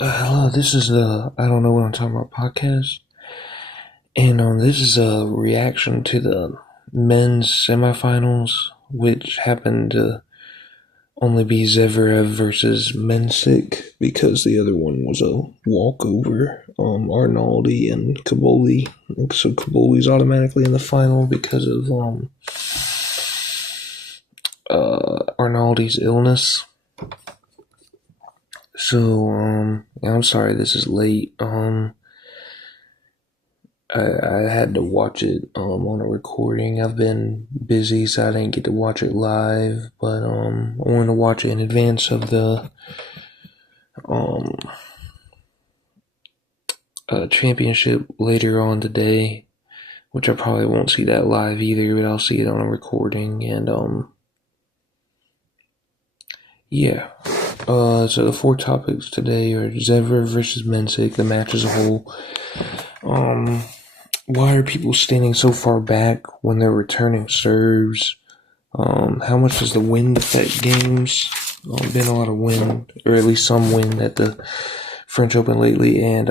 Hello, this is the I don't know what I'm talking about podcast, and this is a reaction to the men's semifinals, which happened to only be Zverev versus Mensik because the other one was a walkover. Arnaldi and Kaboli, so Kaboli's automatically in the final because of Arnaldi's illness. So I'm sorry this is late. I had to watch it on a recording. I've been busy, so I didn't get to watch it live. But I wanted to watch it in advance of the um championship later on today, which I probably won't see that live either, but I'll see it on a recording. And yeah. So the four topics today are Zverev versus Mensik, the match as a whole. Why are people standing so far back when they're returning serves? How much does the wind affect games? Been a lot of wind, or at least some wind at the French Open lately, and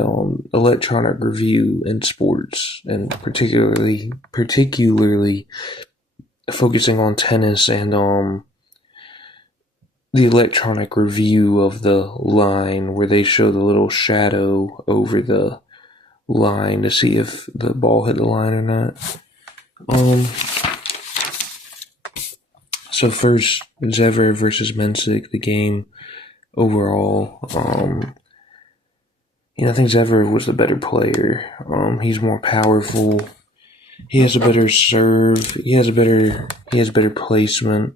electronic review in sports, and particularly focusing on tennis and the electronic review of the line where they show the little shadow over the line to see if the ball hit the line or not. So first, Zverev versus Mensik, the game overall. I think Zverev was the better player. He's more powerful. He has a better serve. He has better placement.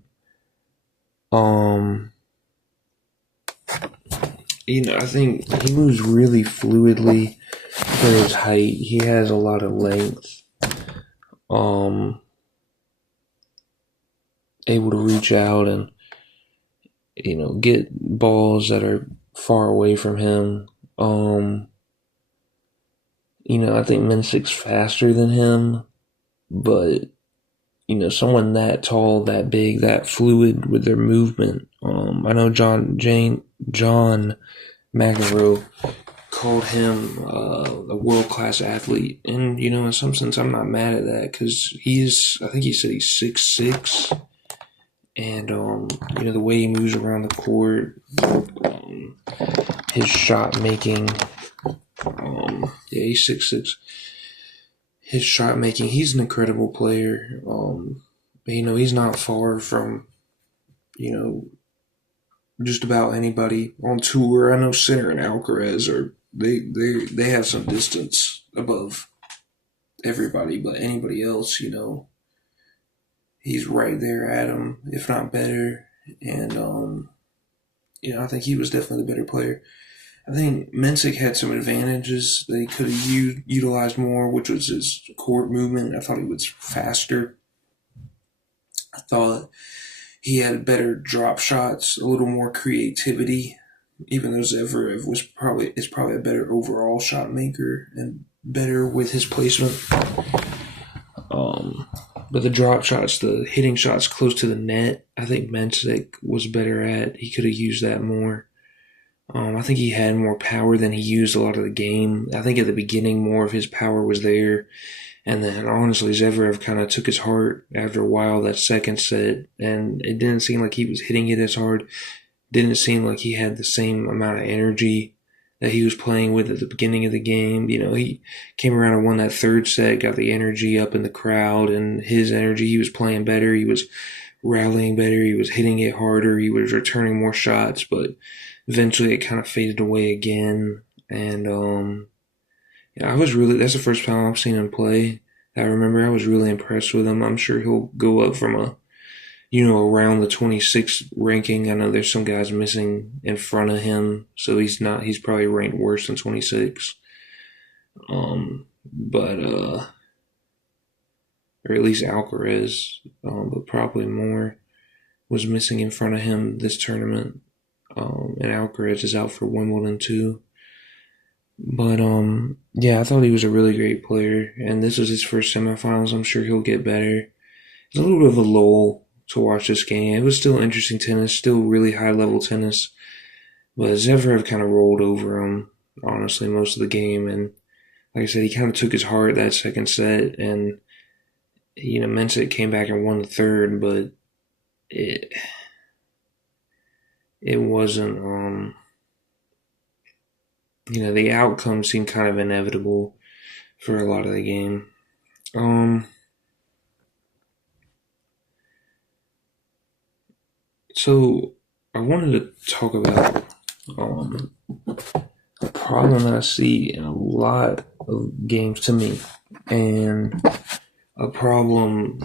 I think he moves really fluidly for his height. He has a lot of length. Able to reach out and get balls that are far away from him. I think Mensik's faster than him, but someone that tall, that big, that fluid with their movement. I know John McEnroe called him a world-class athlete, and in some sense I'm not mad at that because I think he said he's 6'6", and the way he moves around the court, his shot making, he's 6'6". His shot making, he's an incredible player. He's not far from just about anybody on tour. I know Sinner and Alcaraz they have some distance above everybody, but anybody else, he's right there at him, if not better. And I think he was definitely the better player. I think Mensik had some advantages that he could have utilized more, which was his court movement. I thought he was faster. I thought he had better drop shots, a little more creativity, even though Zverev is probably a better overall shot maker and better with his placement. But the drop shots, the hitting shots close to the net, I think Mensik was better at. He could have used that more. I think he had more power than he used a lot of the game. I think at the beginning more of his power was there. And then honestly, Zverev kind of took his heart after a while, that second set. And it didn't seem like he was hitting it as hard. Didn't seem like he had the same amount of energy that he was playing with at the beginning of the game. He came around and won that third set, got the energy up in the crowd, and his energy, he was playing better. He was rallying better. He was hitting it harder. He was returning more shots, but eventually it kind of faded away again. And that's the first time I've seen him play. I remember I was really impressed with him. I'm sure he'll go up from around the 26th ranking. I know there's some guys missing in front of him, so he's probably ranked worse than 26. But or at least Alcaraz, but probably more was missing in front of him this tournament. And Alcaraz is out for Wimbledon too. But I thought he was a really great player, and this was his first semifinals. I'm sure he'll get better. It's a little bit of a lull to watch this game. It was still interesting tennis, still really high level tennis. But Zverev kind of rolled over him, honestly, most of the game. And like I said, he kind of took his heart that second set. And, Mensik came back and won the third, but it it wasn't, the outcome seemed kind of inevitable for a lot of the game. Um, so I wanted to talk about a problem that I see in a lot of games to me, and a problem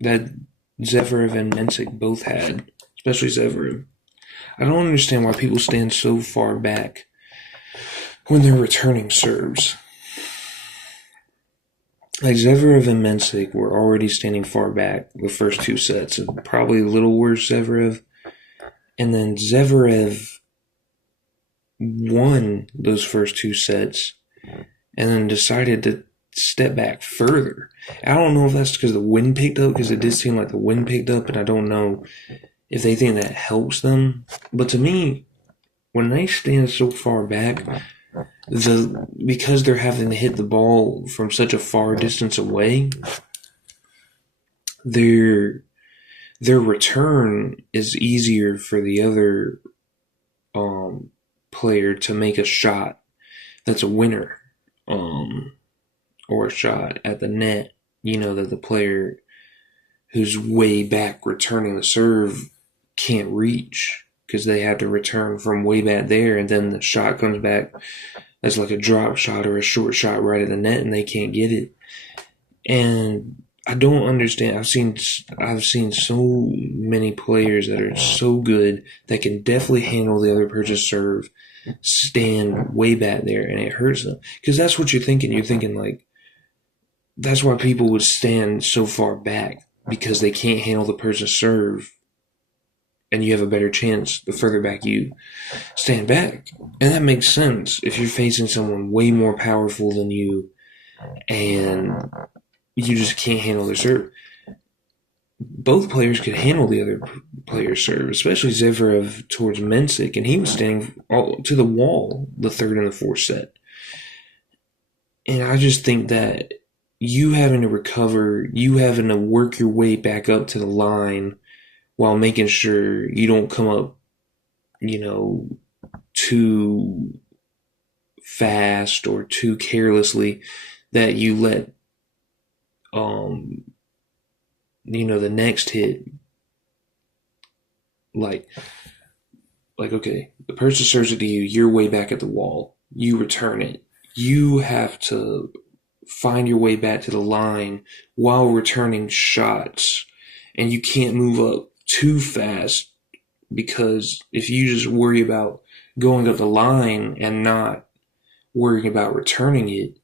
that Zverev and Mensik both had, especially Zverev. I don't understand why people stand so far back when they're returning serves. Like Zverev and Mensik were already standing far back the first two sets, and probably a little worse Zverev. And then Zverev won those first two sets and then decided to step back further. I don't know if that's because the wind picked up, because it did seem like the wind picked up, and I don't know if they think that helps them. But to me, when they stand so far back, because they're having to hit the ball from such a far distance away, their return is easier for the other player to make a shot that's a winner, or a shot at the net. That the player who's way back returning the serve can't reach, because they have to return from way back there, and then the shot comes back as like a drop shot or a short shot right at the net, and they can't get it. And I don't understand. I've seen so many players that are so good that can definitely handle the other person's serve, stand way back there, and it hurts them, because that's what you're thinking. You're thinking like, that's why people would stand so far back, because they can't handle the person's serve, and you have a better chance the further back you stand back. And that makes sense if you're facing someone way more powerful than you and you just can't handle their serve. Both players could handle the other player's serve, especially Zverev towards Mensik, and he was standing to the wall the third and the fourth set. And I just think that you having to recover, you having to work your way back up to the line while making sure you don't come up, too fast or too carelessly, that you let the next hit, like okay, the person serves it to you, you're way back at the wall, you return it, you have to find your way back to the line while returning shots, and you can't move up too fast, because if you just worry about going up the line and not worrying about returning it,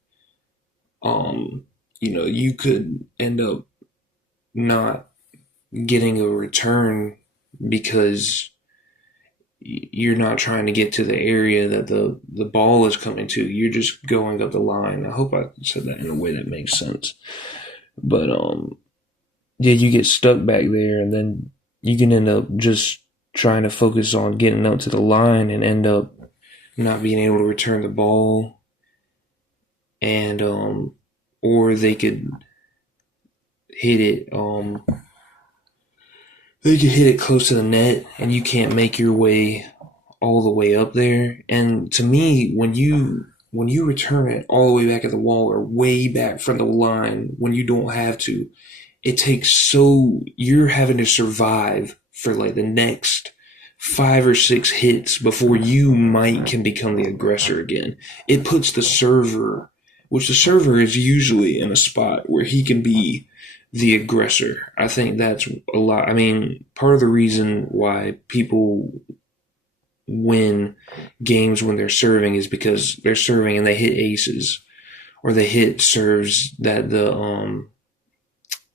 you could end up not getting a return, because you're not trying to get to the area that the ball is coming to. You're just going up the line. I hope I said that in a way that makes sense. But yeah, you get stuck back there, and then you can end up just trying to focus on getting up to the line and end up not being able to return the ball. And or they could hit it close to the net, and you can't make your way all the way up there. And to me, when you return it all the way back at the wall, or way back from the line, when you don't have to, it takes you're having to survive for like the next 5 or 6 hits before you can become the aggressor again. It puts the server, which the server is usually in a spot where he can be the aggressor. I think that's a lot. I mean, part of the reason why people win games when they're serving is because they're serving and they hit aces, or they hit serves that the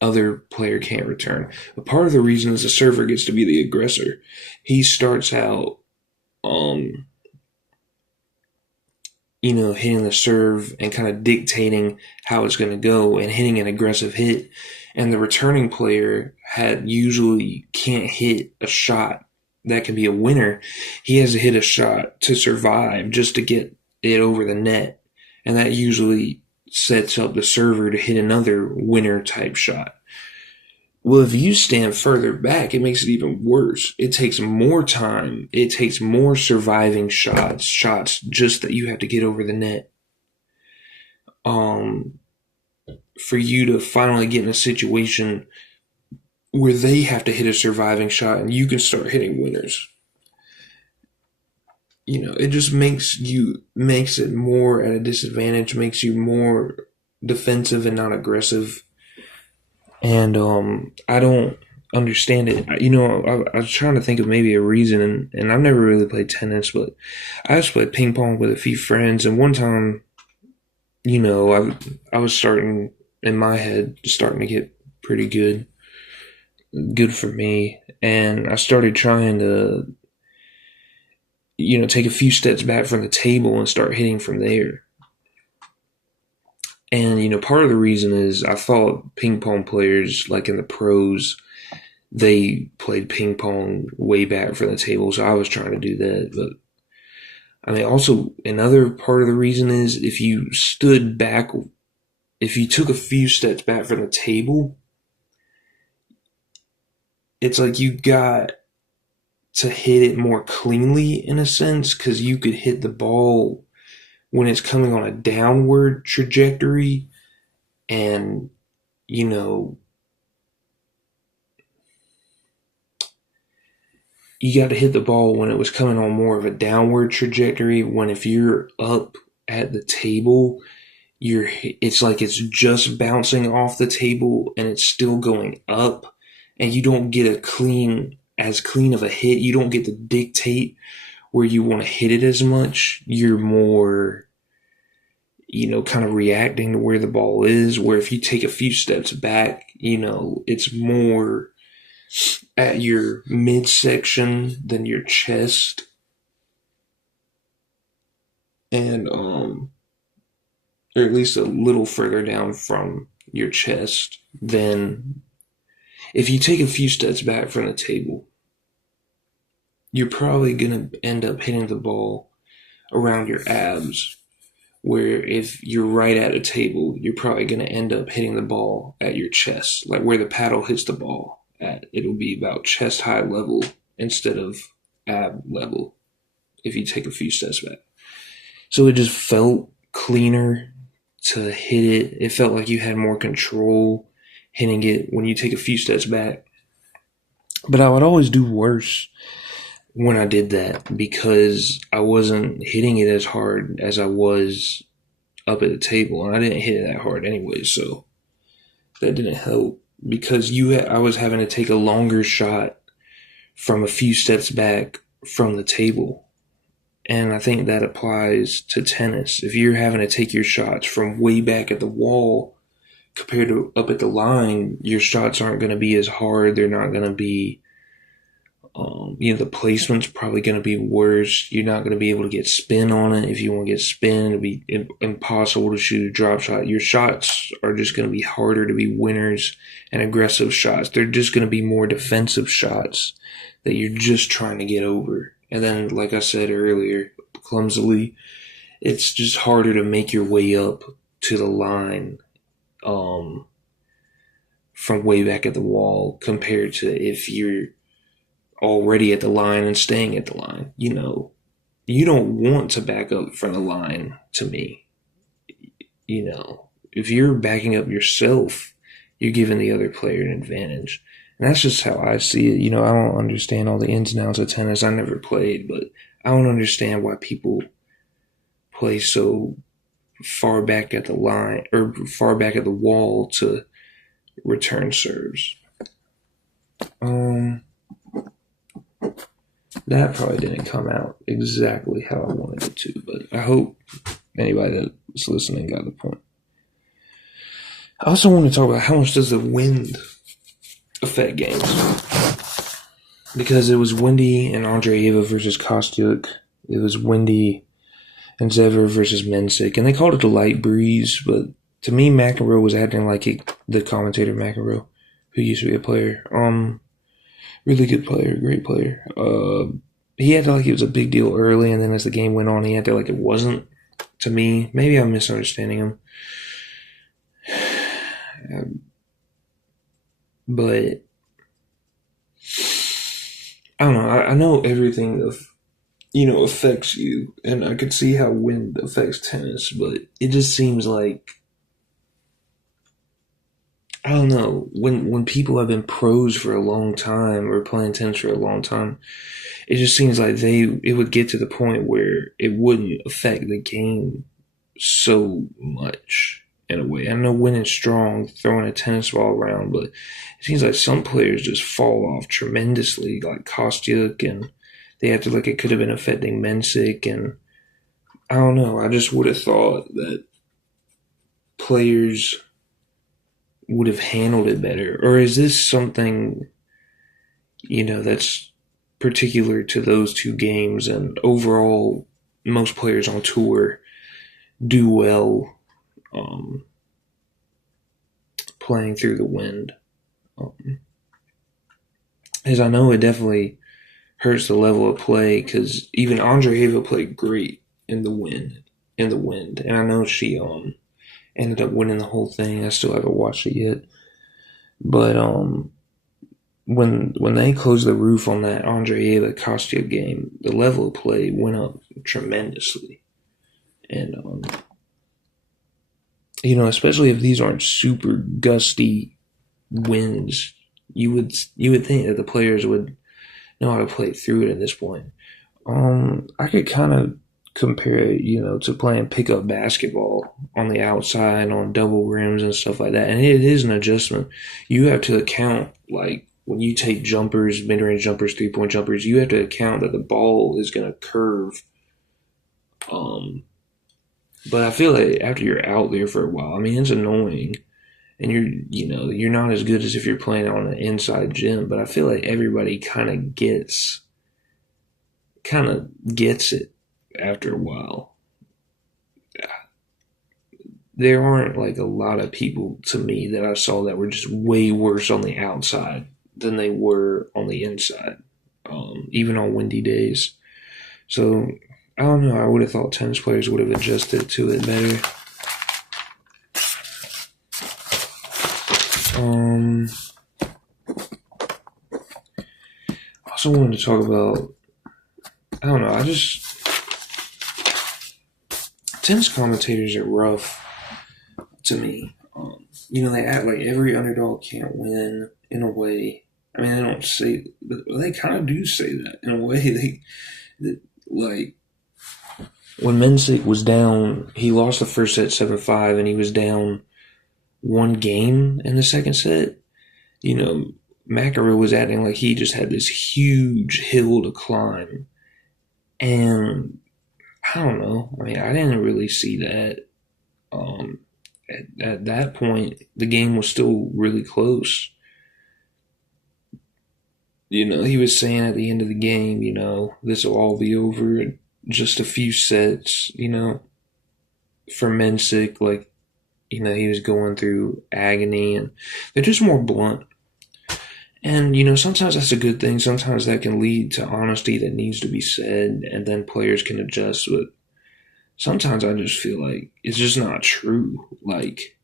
other player can't return. But part of the reason is the server gets to be the aggressor. He starts out hitting the serve and kind of dictating how it's going to go and hitting an aggressive hit. And the returning player usually can't hit a shot that can be a winner, he has to hit a shot to survive just to get it over the net. And that usually sets up the server to hit another winner type shot. Well, if you stand further back, it makes it even worse. It takes more time. It takes more surviving shots just that you have to get over the net. For you to finally get in a situation where they have to hit a surviving shot and you can start hitting winners. It just makes it more at a disadvantage, makes you more defensive and not aggressive. And I don't understand it. I was trying to think of maybe a reason, and I've never really played tennis, but I just played ping pong with a few friends, and one time, I was starting in my head, starting to get pretty good for me, and I started trying to, take a few steps back from the table and start hitting from there. And, part of the reason is I thought ping pong players, like in the pros, they played ping pong way back from the table, so I was trying to do that. But, also, another part of the reason is if you stood back, if you took a few steps back from the table, it's like you got to hit it more cleanly in a sense, because you could hit the ball when it's coming on a downward trajectory, and you got to hit the ball when it was coming on more of a downward trajectory, when if you're up at the table, it's like it's just bouncing off the table and it's still going up, and you don't get as clean of a hit. You don't get to dictate where you want to hit it as much. You're more, kind of reacting to where the ball is, where if you take a few steps back, it's more at your midsection than your chest. And, or at least a little further down from your chest. Then if you take a few steps back from the table, you're probably going to end up hitting the ball around your abs, where if you're right at a table, you're probably going to end up hitting the ball at your chest, like where the paddle hits the ball at. It'll be about chest high level instead of ab level if you take a few steps back. So it just felt cleaner to hit it. It felt like you had more control hitting it when you take a few steps back. But I would always do worse when I did that, because I wasn't hitting it as hard as I was up at the table, and I didn't hit it that hard anyway, so that didn't help, because I was having to take a longer shot from a few steps back from the table. And I think that applies to tennis. If you're having to take your shots from way back at the wall compared to up at the line, your shots aren't going to be as hard. They're not going to be, the placement's probably going to be worse. You're not going to be able to get spin on it. If you want to get spin, it'll be impossible to shoot a drop shot. Your shots are just going to be harder to be winners and aggressive shots. They're just going to be more defensive shots that you're just trying to get over. And then, like I said earlier, clumsily, it's just harder to make your way up to the line from way back at the wall compared to if you're already at the line and staying at the line. You don't want to back up from the line, to me. If you're backing up yourself, you're giving the other player an advantage. And that's just how I see it. I don't understand all the ins and outs of tennis. I never played, but I don't understand why people play so far back at the line or far back at the wall to return serves. That probably didn't come out exactly how I wanted it to, but I hope anybody that's listening got the point. I also want to talk about how much does the wind affect games, because it was windy in Andreeva versus Kostyuk. It was windy in Zverev versus Mensik, and they called it a light breeze, but to me, McEnroe was acting like the commentator McEnroe, who used to be a player, Really good player, great player. He acted like it was a big deal early, and then as the game went on, he acted like it wasn't. To me, maybe I'm misunderstanding him, but I don't know. I know everything of affects you, and I could see how wind affects tennis, but it just seems like I don't know when people have been pros for a long time or playing tennis for a long time. It just seems like it would get to the point where it wouldn't affect the game so much in a way. I know winning strong, throwing a tennis ball around, but it seems like some players just fall off tremendously, like Kostyuk, and they acted like it could have been affecting Mensik, and I don't know. I just would have thought that players would have handled it better, or is this something that's particular to those two games, and overall, most players on tour do well um, playing through the wind. Um, as I know, it definitely hurts the level of play because even Andre Ava played great in the wind. And I know she ended up winning the whole thing. I still haven't watched it yet, but when they closed the roof on that Andre Ava Kostyuk game, the level of play went up tremendously, and especially if these aren't super gusty winds, you would think that the players would know how to play through it at this point. I could kind of compare it, to playing pickup basketball on the outside on double rims and stuff like that. And it is an adjustment. You have to account, like, when you take jumpers, mid-range jumpers, three-point jumpers, you have to account that the ball is going to curve. But I feel like after you're out there for a while, I mean, it's annoying. And you're not as good as if you're playing on an inside gym. But I feel like everybody kind of gets it after a while. There aren't like a lot of people to me that I saw that were just way worse on the outside than they were on the inside, even on windy days. So I don't know. I would have thought tennis players would have adjusted to it better. I also wanted to talk about. I don't know. Tennis commentators are rough to me. They act like every underdog can't win in a way. I mean, they don't say, but they kind of do say that in a way. Like when Mensik was down, he lost the first set 7-5, and he was down one game in the second set. You know, McEnroe was acting like he just had this huge hill to climb, and I don't know. I mean, I didn't really see that. Um, at that point, the game was still really close. He was saying at the end of the game, this will all be over in just a few sets, for Mensik, like, he was going through agony, and they're just more blunt. And, sometimes that's a good thing. Sometimes that can lead to honesty that needs to be said, and then players can adjust. But sometimes I just feel like it's just not true. Like,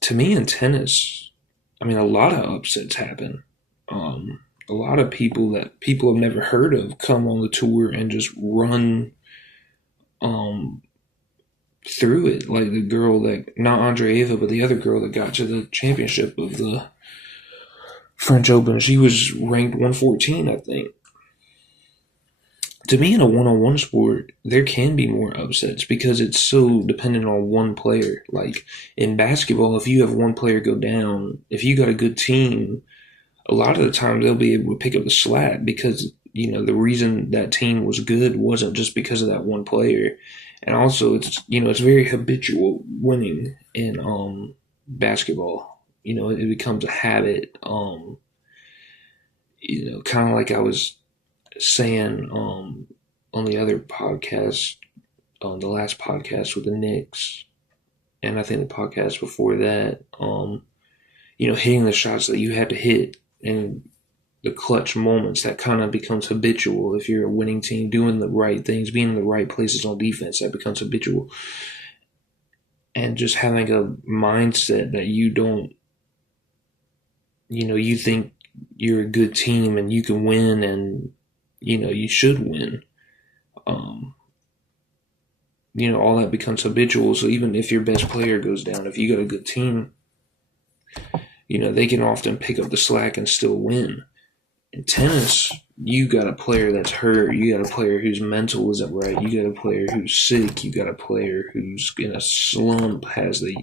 to me in tennis, I mean, a lot of upsets happen. A lot of people that people have never heard of come on the tour and just run um, through it. Like the girl that, not Andre Ava, but the other girl that got to the championship of the French Open, she was ranked 114, I think. To me, in a one-on-one sport, there can be more upsets because it's so dependent on one player. Like in basketball, if you have one player go down, if you got a good team, a lot of the time they'll be able to pick up the slack because the reason that team was good wasn't just because of that one player, and also it's very habitual winning in basketball. It becomes a habit. Kind of like I was saying on the other podcast, on the last podcast with the Knicks, and I think the podcast before that, hitting the shots that you had to hit, and the clutch moments that kind of becomes habitual. If you're a winning team, doing the right things, being in the right places on defense, that becomes habitual. And just having a mindset that you don't, you think you're a good team and you can win, and you should win. Um, all that becomes habitual. So even if your best player goes down, if you got a good team, they can often pick up the slack and still win. In tennis, you got a player that's hurt. You got a player whose mental isn't right. You got a player who's sick. You got a player who's in a slump, has the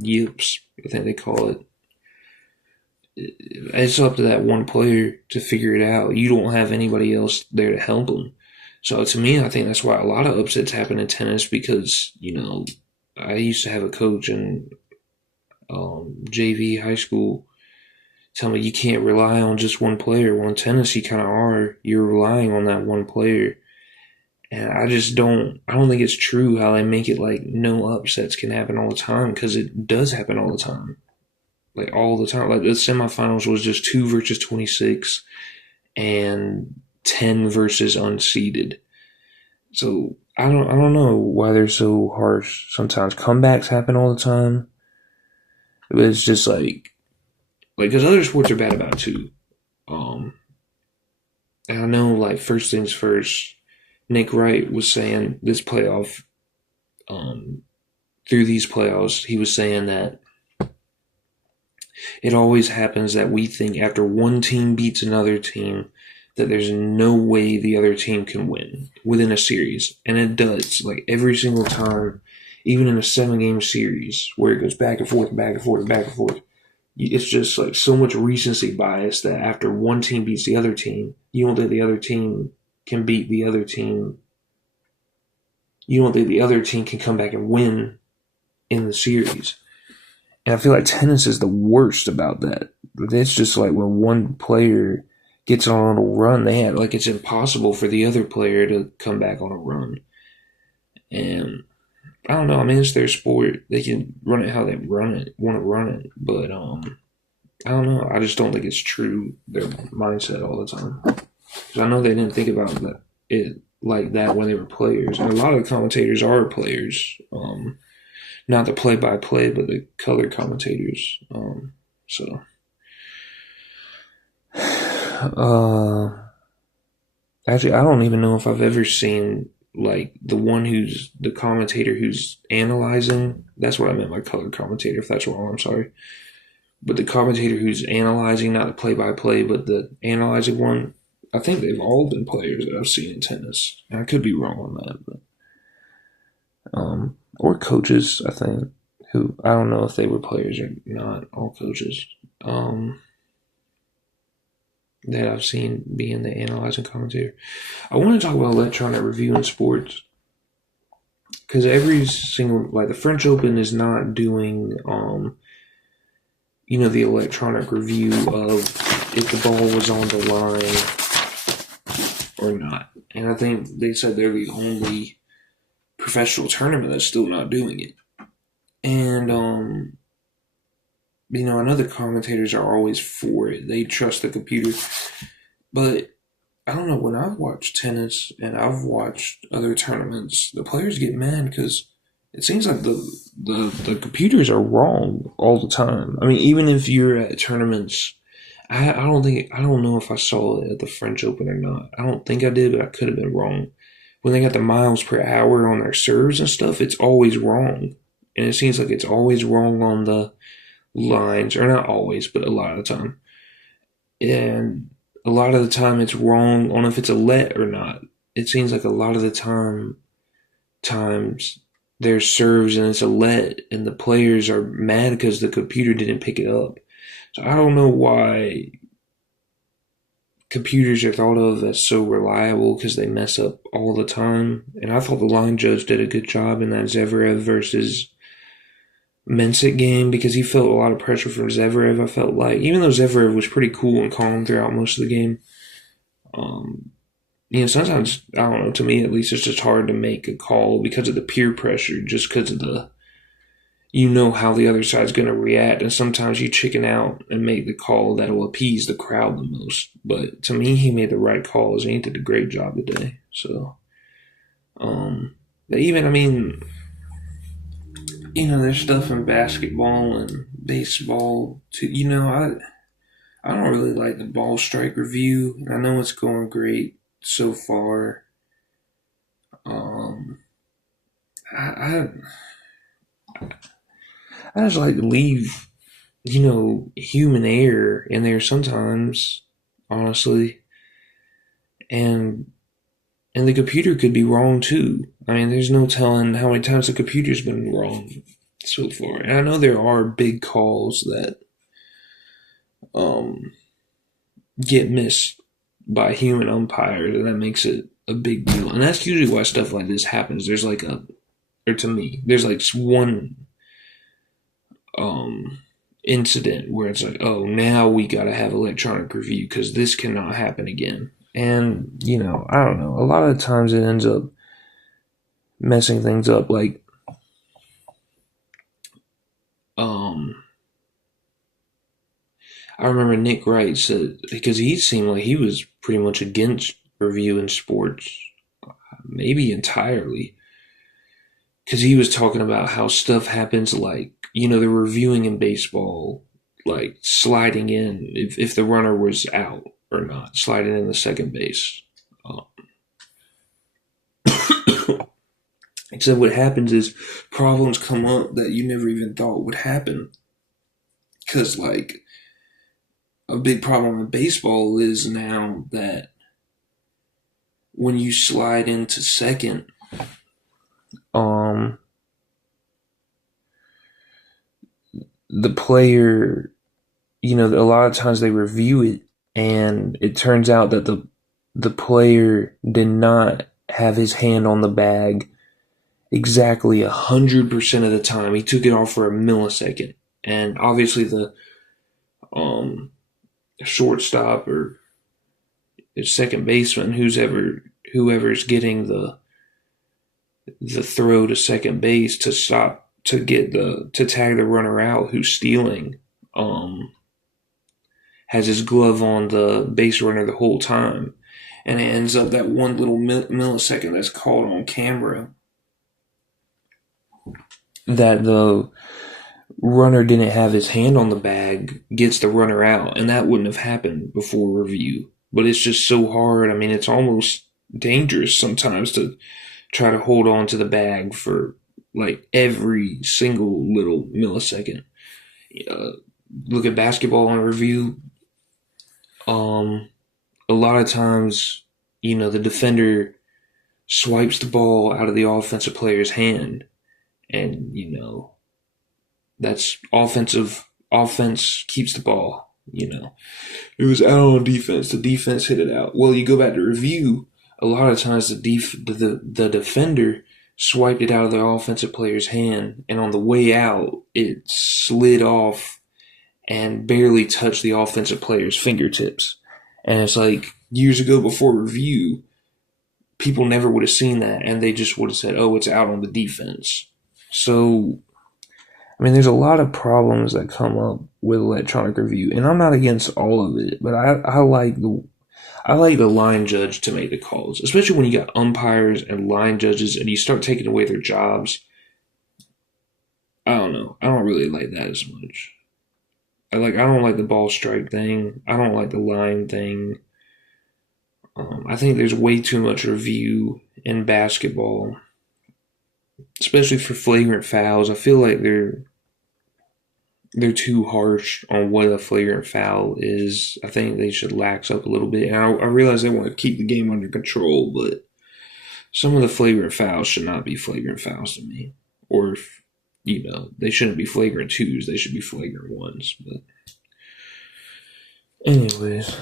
yips, I think they call it. It's up to that one player to figure it out. You don't have anybody else there to help them. So to me, I think that's why a lot of upsets happen in tennis because, I used to have a coach in JV high school tell me you can't rely on just one player. Well, in tennis, you kind of are. You're relying on that one player. And I don't think it's true how they make it like no upsets can happen all the time, because it does happen all the time. Like all the time. Like the semifinals was just 2 versus 26 and 10 versus unseeded. So I don't know why they're so harsh sometimes. Comebacks happen all the time. But it's just like because other sports are bad about it too. Um, and I know, like, first things first, Nick Wright was saying this playoff, um, through these playoffs, he was saying that it always happens that we think after one team beats another team that there's no way the other team can win within a series. And it does. Like every single time, even in a 7-game series where it goes back and forth, back and forth, back and forth, it's just like so much recency bias that after one team beats the other team, you don't think the other team can beat the other team. You don't think the other team can come back and win in the series. And I feel like tennis is the worst about that. It's just like when one player gets on a little run, it's impossible for the other player to come back on a run. And I don't know. I mean, it's their sport. They can run it how they want to run it. But I don't know. I just don't think it's true, their mindset all the time. Because I know they didn't think about it like that when they were players. And a lot of the commentators are players. Not the play-by-play, but the color commentators. So, actually, I don't even know if I've ever seen like the commentator who's analyzing. That's what I meant by color commentator. If that's wrong, I'm sorry. But the commentator who's analyzing, not the play-by-play, but the analyzing one, I think they've all been players that I've seen in tennis. And I could be wrong on that, but or coaches, I think, who I don't know if they were players or not. All coaches that I've seen being the analyzing commentator. I want to talk about electronic review in sports because every single, like, the French Open is not doing the electronic review of if the ball was on the line or not. And I think they said they're the only professional tournament that's still not doing it. And I know the commentators are always for it. They trust the computer. But I don't know, when I've watched tennis and I've watched other tournaments, the players get mad because it seems like the computers are wrong all the time. I mean, even if you're at tournaments, I don't know if I saw it at the French Open or not. I don't think I did, but I could have been wrong. When they got the miles per hour on their serves and stuff, it's always wrong. And it seems like it's always wrong on the lines, or not always, but a lot of the time. And a lot of the time it's wrong on if it's a let or not. It seems like a lot of the times there's serves and it's a let, and the players are mad because the computer didn't pick it up. So I don't know why computers are thought of as so reliable, because they mess up all the time. And I thought the line judge did a good job in that Zverev versus Mensik game, because he felt a lot of pressure from Zverev. I felt like, even though Zverev was pretty cool and calm throughout most of the game, sometimes, I don't know, to me at least, it's just hard to make a call because of the peer pressure, just because of you know how the other side's going to react, and sometimes you chicken out and make the call that will appease the crowd the most. But to me, he made the right calls, and he did a great job today. So, but even, I mean, there's stuff in basketball and baseball too. I don't really like the ball strike review. I know it's going great so far. Um, I I just like to leave human error in there sometimes, honestly, and the computer could be wrong too. I mean, there's no telling how many times the computer's been wrong so far. And I know there are big calls that um get missed by human umpires, and that makes it a big deal. And that's usually why stuff like this happens. There's like or to me, there's like one um incident where it's like, oh, now we got to have electronic review because this cannot happen again. And I don't know. A lot of times it ends up messing things up. Like, I remember Nick Wright said, because he seemed like he was pretty much against reviewing sports, maybe entirely, because he was talking about how stuff happens, like they're reviewing in baseball, like sliding in if the runner was out or not, sliding in the second base. Um, Except what happens is problems come up that you never even thought would happen. Because, like, a big problem in baseball is now that when you slide into second, um, the player, a lot of times they review it, and it turns out that the player did not have his hand on the bag exactly 100% of the time. He took it off for a millisecond, and obviously the um, shortstop or second baseman, whoever's getting the throw to second base to stop to get to tag the runner out who's stealing, has his glove on the base runner the whole time, and it ends up that one little millisecond that's caught on camera that the runner didn't have his hand on the bag gets the runner out, and that wouldn't have happened before review. But it's just so hard. I mean, it's almost dangerous sometimes to try to hold on to the bag for like every single little millisecond. Uh, Look at basketball on review. A lot of times, the defender swipes the ball out of the offensive player's hand, and that's offensive. Offense keeps the ball. It was out on defense. The defense hit it out. Well, you go back to review. A lot of times, the defender swiped it out of the offensive player's hand, and on the way out, it slid off and barely touched the offensive player's fingertips. And it's like years ago before review, people never would have seen that, and they just would have said, "Oh, it's out on the defense." So, I mean, there's a lot of problems that come up with electronic review, and I'm not against all of it, but I like the line judge to make the calls, especially when you got umpires and line judges, and you start taking away their jobs. I don't know. I don't really like that as much. I don't like the ball strike thing. I don't like the line thing. I think there's way too much review in basketball, especially for flagrant fouls. I feel like they're too harsh on what a flagrant foul is. I think they should lax up a little bit. And I realize they want to keep the game under control, but some of the flagrant fouls should not be flagrant fouls to me. Or if, they shouldn't be flagrant twos. They should be flagrant ones. But anyways,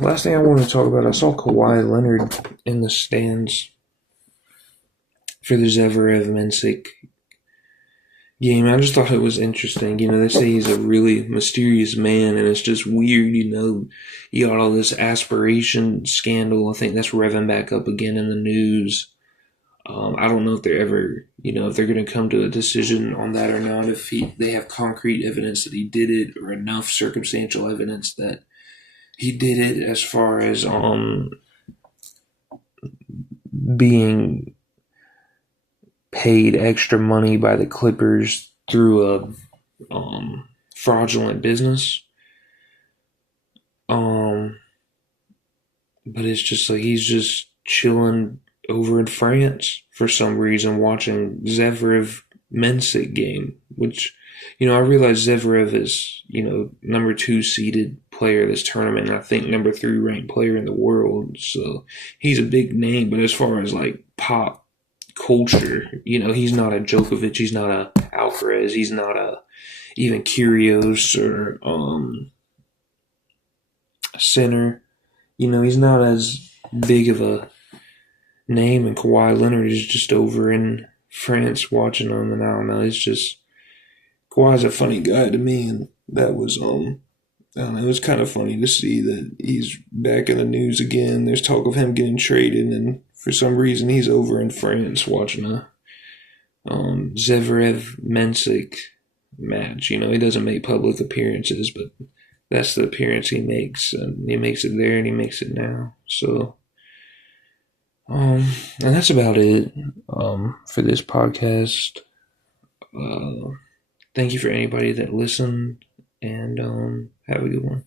last thing I want to talk about, I saw Kawhi Leonard in the stands for the Zverev Mensik game. I just thought it was interesting. They say he's a really mysterious man, and it's just weird. You got all this aspiration scandal. I think that's revving back up again in the news. I don't know if they're ever, if they're going to come to a decision on that or not. If they have concrete evidence that he did it, or enough circumstantial evidence that he did it, as far as being paid extra money by the Clippers through a fraudulent business. Um, but it's just like he's just chilling over in France for some reason, watching Zverev Mensik game, which, I realize Zverev is, number 2 seeded player this tournament, and I think number 3 ranked player in the world. So he's a big name, but as far as like pop culture, he's not a Djokovic, he's not a Alcaraz, he's not a even Kyrgios or Sinner. He's not as big of a name, and Kawhi Leonard is just over in France watching him, and I don't know. It's just Kawhi's a funny guy to me, and that was I don't know. It was kind of funny to see that he's back in the news again. There's talk of him getting traded, and for some reason he's over in France watching a Zverev Mensik match. He doesn't make public appearances, but that's the appearance he makes, and he makes it there, and he makes it now. So, and that's about it for this podcast. Thank you for anybody that listened, and have a good one.